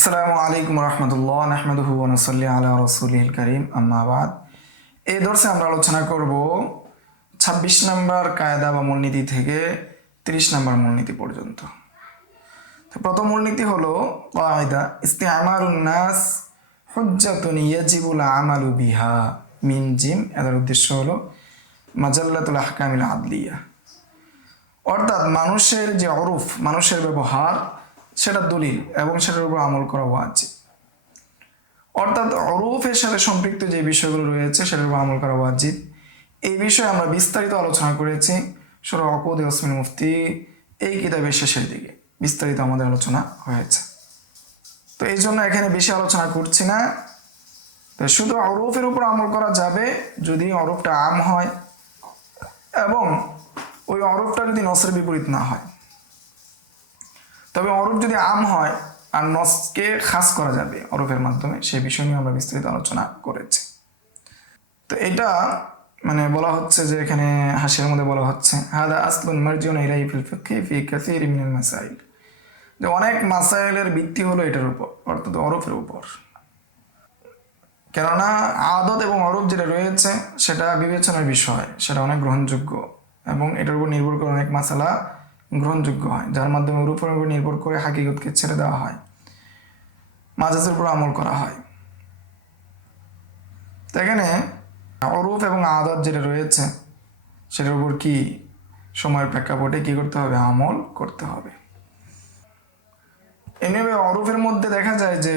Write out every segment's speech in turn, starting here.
আসসালামু আলাইকুম রহমতুল্লাহ নাহমাদুহু ওয়া নুসাল্লি আলা রাসূলিল কারীম আম্মা বাদ। এই দর্শে আমরা আলোচনা করব ২৬ নম্বর কায়দা বা মূলনীতি থেকে ৩০ নম্বর মূলনীতি পর্যন্ত। তো প্রথম মূলনীতি হলো কায়দা ইস্তিআমালুন নাস হুজ্জাতুন ইয়াজিবুল আমালু বিহা মিন জিম। এর উদ্দেশ্য হলো মাজাল্লাতুল আহকামিল আদলিয়া, অর্থাৎ মানুষের যে অরুফ, মানুষের ব্যবহার, সেটা দলিল এবং সেটার উপর আমল করা ওয়াজিব। অর্থাৎ অরুফের সাথে সম্পৃক্ত যে বিষয়গুলো রয়েছে সেটার উপর আমল করা ওয়াজিব। এই বিষয়ে আমরা বিস্তারিত আলোচনা করেছি সূরা উকুদ ওসমান মুফতি এই কিতাবের শেষের দিকে বিস্তারিত আমাদের আলোচনা হয়েছে। তো এই জন্য এখানে বেশি আলোচনা করছি না। তো শুধু অরুফের উপর আমল করা যাবে যদি অরুফটা আম হয় এবং ওই অরুফটা যদি নসের বিপরীত না হয়। তবে অরুফ যদি আম হয় আর নসকে খাস করা যাবে অরুফের মাধ্যমে, সেই বিষয় নিয়ে আমরা বিস্তারিত আলোচনা করেছি। তো এটা মানে বলা হচ্ছে যে এখানে হাসির মধ্যে বলা হচ্ছে হাদা আসলুন মারজিউন ইলাইহি ফিল ফিকহি ফি কাসীর মিনাল মাসাইল, যে অনেক মাসাইলের ভিত্তি হলো এটার উপর, অর্থাৎ অরুফের উপর। কেননা আদত এবং অরুফ যেটা রয়েছে সেটা বিবেচনার বিষয়, সেটা অনেক গ্রহণযোগ্য এবং এটার উপর নির্ভর করে অনেক মাসালা গ্রহণযোগ্য হয়, যার মাধ্যমে অরুফের উপর নির্ভর করে হাকিকতকে ছেড়ে দেওয়া হয়, মাজাজের উপর আমল করা হয়। তো এখানে অরুফ এবং আদত যেটা রয়েছে সেটার উপর কি সময়ের প্রেক্ষাপটে কি করতে হবে, আমল করতে হবে। এমনি অরুফের মধ্যে দেখা যায় যে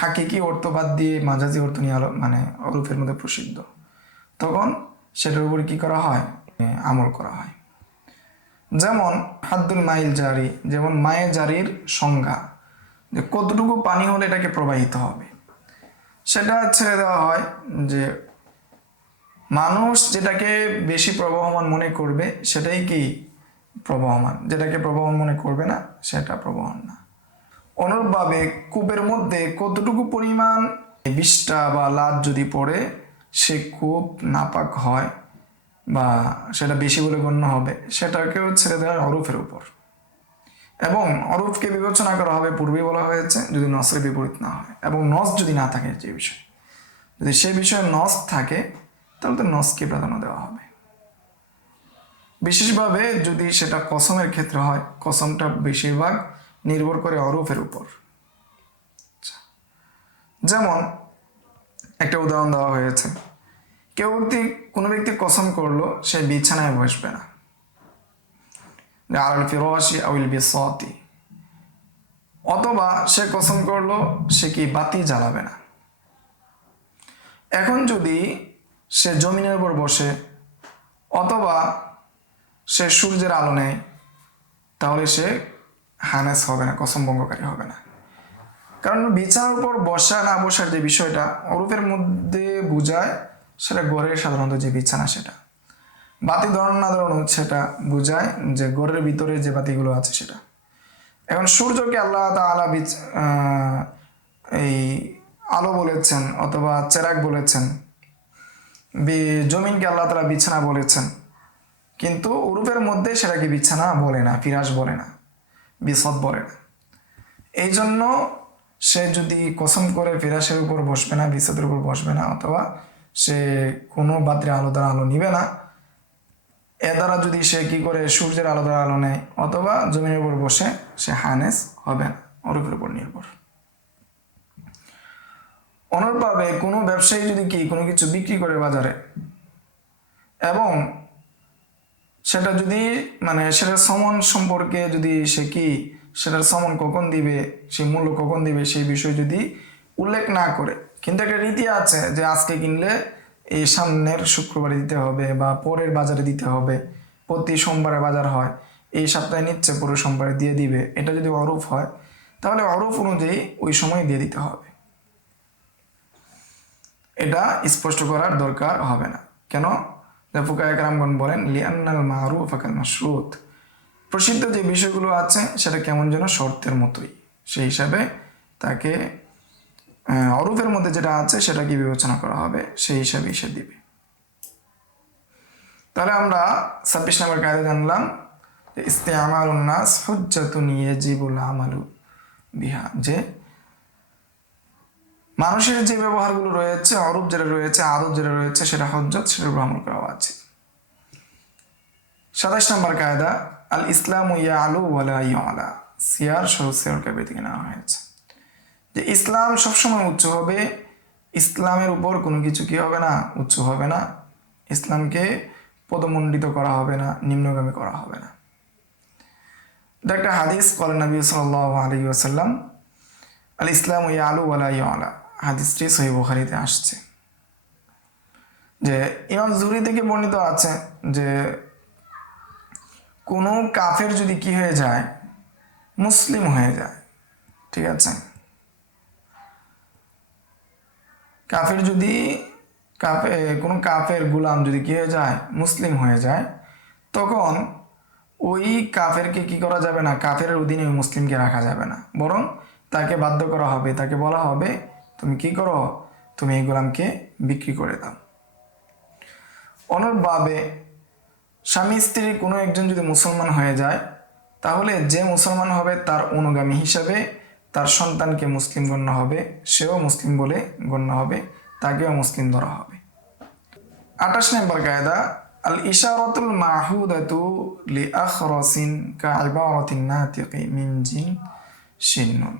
হাকিকি অর্থ বাদ দিয়ে মাজাজি অর্থ নিয়ে মানে অরুফের মধ্যে প্রসিদ্ধ, তখন সেটার উপর কি করা হয়, আমল করা হয়। যেমন হাদ্দুল মাইল জারি, যেমন মায়ে জারির সংজ্ঞা, যে কতটুকু পানি হলে এটাকে প্রবাহিত হবে, সেটা ছেড়ে দেওয়া হয় যে মানুষ যেটাকে বেশি প্রবহমান মনে করবে সেটাই কি প্রবহমান, যেটাকে প্রবহমান মনে করবে না সেটা প্রবহমান না। অনুরূপভাবে কূপের মধ্যে কতটুকু পরিমাণ বিষ্ঠা বা লাদ যদি পড়ে সে কূপ নাপাক হয় বা সেটা বেশি বলে গণ্য হবে, সেটাকেও ছেড়ে দেওয়া অরুফের উপর। এবং অরুফকে বিবেচনা করা হবে, পূর্বেই বলা হয়েছে, যদি নসের বিপরীত না হয় এবং নস যদি না থাকে, যে বিষয় যদি সে বিষয়ে নস থাকে তাহলে তো নসকে প্রাধান্য দেওয়া হবে। বিশেষভাবে যদি সেটা কসমের ক্ষেত্রে হয়, কসমটা বেশিরভাগ নির্ভর করে অরুফের উপর। যেমন একটা উদাহরণ দেওয়া হয়েছে, কোনো ব্যক্তি কসম করলো সে বিছানায় বসবে না, আলাল ফিরাশি আউল বিসাতি, অথবা সে কসম করলো সে কি বাতি জ্বালাবে না। এখন যদি সে জমিনের উপর বসে অথবা সে সূর্যের আলো নেয় তাহলে সে হানেস হবে না, কসম ভঙ্গকারী হবে না। কারণ বিছানার উপর বসা না বসার যে বিষয়টা অরূপের মধ্যে বোঝায়, সেটা গড়ের সাধারণত যে বিছানা, সেটা বাতি ধরন না ধরন সেটা বোঝায় যে গড়ের ভিতরে যে বাতিগুলো আছে সেটা। এখন সূর্যকে আল্লাহ তাআলা এই আলো বলেছেন অথবা চেরাগ বলেছেন, জমিনকে আল্লাহ তাআলা বিছানা বলেছেন, কিন্তু উরুপের মধ্যে সেটাকে বিছানা বলে না, ফিরাস বলে না, বিসদ বলে না। এই জন্য সে যদি কসম করে ফিরাসের উপর বসবে না, বিসদের উপর বসবে না, অথবা সে কোনো বাতির আলো দ্বারা আলো নিবে না, এ দ্বারা যদি সে কি করে সূর্যের আলো দ্বারা আলো নেয় অথবা জমিনের উপর বসে, সে হানেস হবে না, অরূপের উপর নির্ভর। অনুরূপভাবে কোনো ব্যবসায়ী যদি কি কোনো কিছু বিক্রি করে বাজারে এবং সেটা যদি মানে সেটার সমন সম্পর্কে যদি সে কি সেটার সমন কখন দিবে, সেই মূল্য কখন দিবে, সেই বিষয় যদি উল্লেখ না করে, কিন্তু একটা রীতি আছে যে আজকে কিনলে এই সামনের শুক্রবারে দিতে হবে বা পরের বাজারে দিতে হবে, প্রতি সোমবারে বাজার হয়, এই সপ্তাহে নিচ্ছে পরের সোমবারে দিয়ে দিবে, এটা যদি অরূপ হয় তাহলে অরূপ অনুযায়ী ওই সময় দিয়ে দিতে হবে। এটা স্পষ্ট করার দরকার হবে না। কেন? ফুকায়ে কেরামগণ বলেন লিআন্নাল মারুফ কাল মাশরুত, প্রসিদ্ধ যে বিষয়গুলো আছে সেটা কেমন যেন শর্তের মতোই, সেই হিসাবে তাকে অরূপের মধ্যে যেটা আছে সেটাকে বিবেচনা করা হবে, সেই হিসাবে এসে দিবে। তাহলে আমরা 26 নম্বর কায়দা জানলাম ইস্তেআমালুন নাস হুজ্জাতুন ইয়াজিবুল আমালু বিহা, যে মানুষের যে ব্যবহারগুলো রয়েছে, অরূপ যেটা রয়েছে, আদত যেটা রয়েছে, সেটা হজ্জত, সেটার উপর আমল করা আছে। 27 নম্বর কায়দা, আল ইসলাম ইয়ালু ওয়ালা ইয়ালা, সিয়ার সহ সিয়ার কাবির থেকে নেওয়া হয়েছে যে ইসলাম সবসময় উচ্চ হবে, ইসলামের উপর কোনো কিছু কি হবে না, উচ্চ হবে না, ইসলামকে পদমণ্ডিত করা হবে না, নিম্নগামী করা হবে না। এটা একটা হাদিস, কলেন নবী সাল্লাল্লাহু আলাইহি ওয়াসাল্লাম আল ইসলাম ইয়ালু ওয়ালা ইয়ালা, হাদিসটি সহিহ বুখারীতে আসছে। যে ইমাম জুহরি থেকে বর্ণিত আছে যে কোনো কাফের যদি কি হয়ে যায়, মুসলিম হয়ে যায়, ঠিক আছে, কাফের যদি কোনো কাফের গোলাম যদি কি হয়ে যায়, মুসলিম হয়ে যায়, তখন ওই কাফেরকে কি করা যাবে না, কাফের অধীনে ওই মুসলিমকে রাখা যাবে না, বরং তাকে বাধ্য করা হবে, তাকে বলা হবে তুমি কি করো, তুমি এই গোলামকে বিক্রি করে দাও। অনুরূপভাবে স্বামী স্ত্রী কোনো একজন যদি মুসলমান হয়ে যায়, তাহলে যে মুসলমান হবে তার অনুগামী হিসাবে তার সন্তানকে মুসলিম গণ্য হবে, সেও মুসলিম বলে গণ্য হবে, তাকেও মুসলিম ধরা হবে। 28 নম্বর কায়দা, আল ইশারাতুল মাহুদাতু লি আখরাসিন কাইবারাতিন নাতিকি মিন জিন শিন্নুন।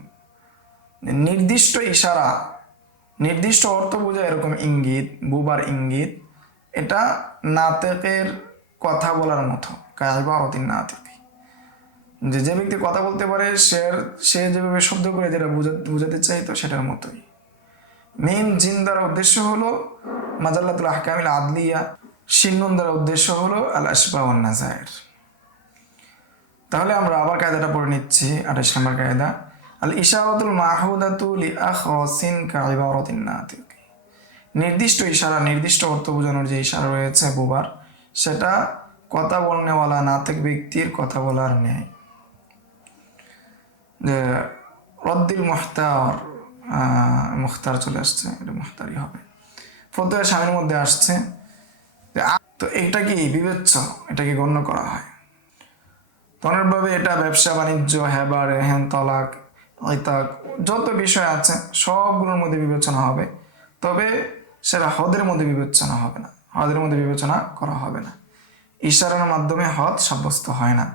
নির্দিষ্ট ইশারা, নির্দিষ্ট অর্থ বোঝায় এরকম ইঙ্গিত, বুবার ইঙ্গিত, এটা নাতেকের কথা বলার মতো, কাইবারাতিন নাতিকি, যে ব্যক্তি কথা বলতে পারে সে যেভাবে শব্দ করে যেটা বোঝাতে চাইতো সেটার মতোই। মিম জিন দ্বারা উদ্দেশ্য হলো মাজাল্লাতুল আহকামিল আদলিয়া, শিন্নুন দ্বারা উদ্দেশ্য হলো আল আশবাহ ওয়ান নাযায়ের। তাহলে আমরা আবার কায়দাটা পড়ে নিচ্ছি। 28 নম্বর কায়দা, আল ইশারাতুল মাহুদাতু লি আখরাসিন কাইবারাতিন নাতিকি। নির্দিষ্ট ইশারা, নির্দিষ্ট অর্থ বোঝানোর যে ইশারা রয়েছে বুবার, সেটা কথা বলনেওয়ালা নাতিক ব্যক্তির কথা বলার ন্যায়। যে রদ্দিল মুখতার চলে আসছে, এটা মুখতারই হবে, ফতোয়া স্বামীর মধ্যে আসছে। তো এটা কি বিবেচ্য, এটা কি গণ্য করা হয়? তনরভাবে এটা ব্যবসা বাণিজ্য, হেবার রেহেন, তলাক, ইতাক, যত বিষয় আছে সবগুলোর মধ্যে বিবেচনা হবে, তবে সেটা হদের মধ্যে বিবেচনা হবে না, হদের মধ্যে বিবেচনা করা হবে না। ইশারার মাধ্যমে হদ সাব্যস্ত হয় না,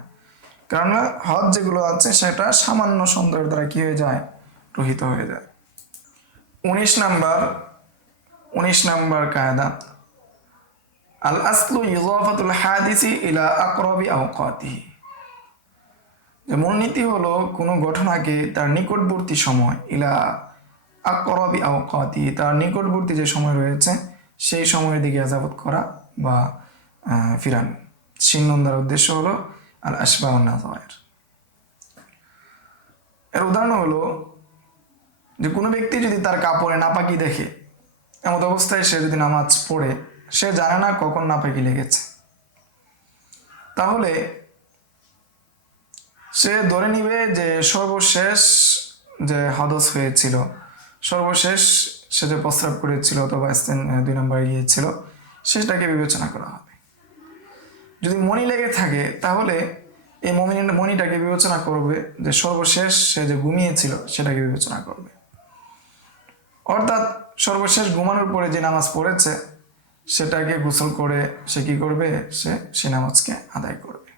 কারণ হদ যেগুলো আছে সেটা সামান্য সৌন্দর্যের দ্বারা কি হয়ে যায়, রহিত হয়ে যায়। 19 নম্বর কায়দা, আল আসলু ইজাফাতুল হাদিসি ইলা আকরাবি আওকাতিহি। যে মূলনীতি হলো কোনো ঘটনাকে তার নিকটবর্তী সময়, ইলা আকরাবি আওকাতিহি, তার নিকটবর্তী যে সময় রয়েছে সেই সময়ের দিকে ইজাফত করা বা ফিরানো। শিন্নুন দ্বারা উদ্দেশ্য হলো আল আশবাহ ওয়ান নাযায়ের। এর উদাহরণ হলো যে কোনো ব্যক্তি যদি তার কাপড়ে নাপাকি দেখে, এমত অবস্থায় সে যদি নামাজ পড়ে, সে জানে না কখন নাপাকি লেগেছে, তাহলে সে ধরে নিবে যে সর্বশেষ যে হদস হয়েছিল, সর্বশেষ সে যে প্রস্রাব করেছিল অথবা 2 নম্বরে গিয়েছিল, সেটাকে বিবেচনা করা হবে। যদি মনি লেগে থাকে, তাহলে এই মনিটাকে বিবেচনা করবে, যে সর্বশেষ সে যে ঘুমিয়েছিল সেটাকে বিবেচনা করবে। অর্থাৎ সর্বশেষ ঘুমানোর পরে যে নামাজ পড়েছে সেটাকে গোসল করে সে কি করবে, সে নামাজকে আদায় করবে।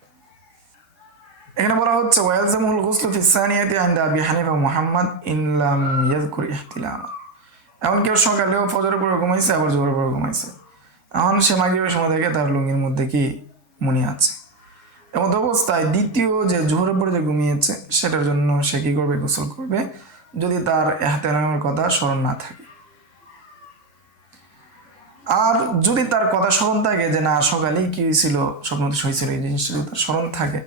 এখানে বলা হচ্ছে ওয়ালজামুল গুসলু ফি সানিয়াতি ইনদা আবি হানিফা মুহাম্মদ ইন লাম ইয়াযকুর ইহতিলামা। এমন কেউ সকালেও ফজরের পরে ঘুমাইছে, আবার জোহরের পরে ঘুমাইছে, এখন সে মাগরিবের সময় থেকে তার লুঙ্গির মধ্যে কি মনি আছে, এমন অবস্থায় দ্বিতীয় যে জোহরের পরে যে ঘুমিয়েছে সেটার জন্য সে কি করবে, গোসল করবে, যদি তার ইহতিলামের কথা স্মরণ না থাকে। আর যদি তার কথা স্মরণ থাকে যে না সকালেই কি হয়েছিল, স্বপ্নতে হয়েছিল, এই জিনিসটা যদি তার স্মরণ থাকে,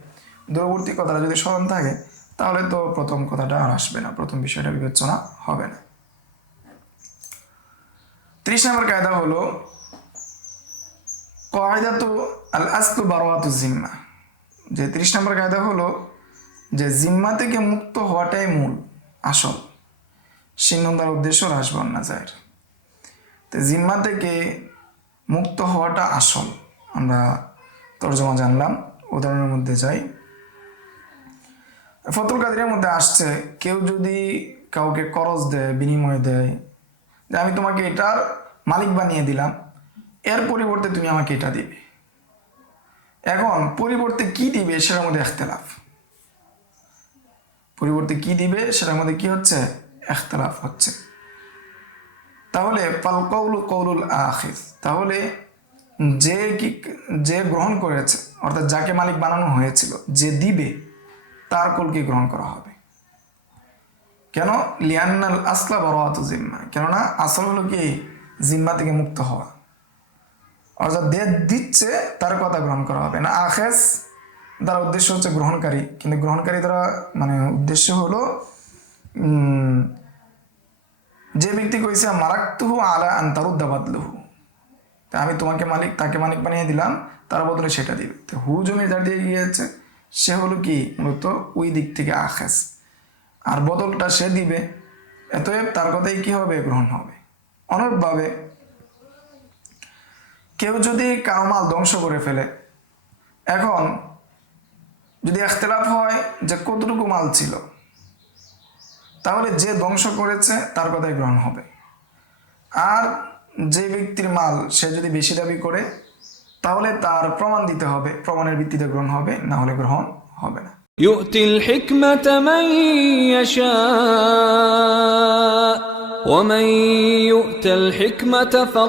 দূরবর্তী কথাটা যদি স্মরণ থাকে, তাহলে তো প্রথম কথাটা আর আসবে না, প্রথম বিষয়টা বিবেচনা হবে না। 30 নম্বর কায়দা হলো কায়দাতু আল আসলু বারাআতু জিম্মা। যে 30 নম্বর কায়দা হলো যে জিম্মা থেকে মুক্ত হওয়াটাই মূল আসল। শিন্নুন দ্বারা উদ্দেশ্য আশবাহ ওয়ান নাযায়ের। তো জিম্মা থেকে মুক্ত হওয়াটা আসল। আমরা তরজমা জানলাম, উদাহরণের মধ্যে যাই। ফতুল কাদিরের মধ্যে আসছে, কেউ যদি কাউকে করজ দেয়, বিনিময় দেয়, যে আমি তোমাকে এটার মালিক বানিয়ে দিলাম, এর পরিবর্তে তুমি আমাকে এটা দিবে। এখন পরিবর্তে কি দিবে সেটার মধ্যে ইখতিলাফ, পরিবর্তে কি দিবে সেটার মধ্যে কি হচ্ছে, ইখতিলাফ হচ্ছে। তাহলে ফাল কওলু কওলুল আখির, তাহলে যে গ্রহণ করেছে অর্থাৎ যাকে মালিক বানানো হয়েছিল, যে দিবে তার কলকে গ্রহণ করা হবে। কেন? লিয়ান্নাল আসলা বারাআতু জিম্মা, কেননা আসল হলো কি জিম্মা থেকে মুক্ত হওয়া, অর্থাৎ যে দিচ্ছে তার কথা গ্রহণ করা হবে না। আখেস দ্বারা উদ্দেশ্য হচ্ছে গ্রহণকারী, কিন্তু গ্রহণকারী দ্বারা মানে উদ্দেশ্য হলো যে ব্যক্তি কইছে মারাক্তুহু আলা আন তারুদ্দা বাদলুহু, তা আমি তোমাকে মালিক, তাকে মালিক বানিয়ে দিলাম, তার বদলে সেটা দিবে। তো হু জমিদার দিয়ে গিয়েছে, সে হলো কি মূলত ওই দিক থেকে আখেস, আর বদলটা সে দিবে, এতএব তার কথাই কি হবে, গ্রহণ হবে। অনুরূপভাবে কেউ যদি কারো মাল ধ্বংস করে ফেলে, এখন যদি ইখতিলাফ হয় যে কতটুকু মাল ছিল, তাহলে যে ধ্বংস করেছে তার কথাই গ্রহণ হবে। আর যে ব্যক্তির মাল সে যদি বেশি দাবি করে, তাহলে তার প্রমাণ দিতে হবে, প্রমাণের ভিত্তিতে গ্রহণ হবে, না হলে গ্রহণ হবে না। يؤتي الحكمة من يشاء ومن يؤت الحكمة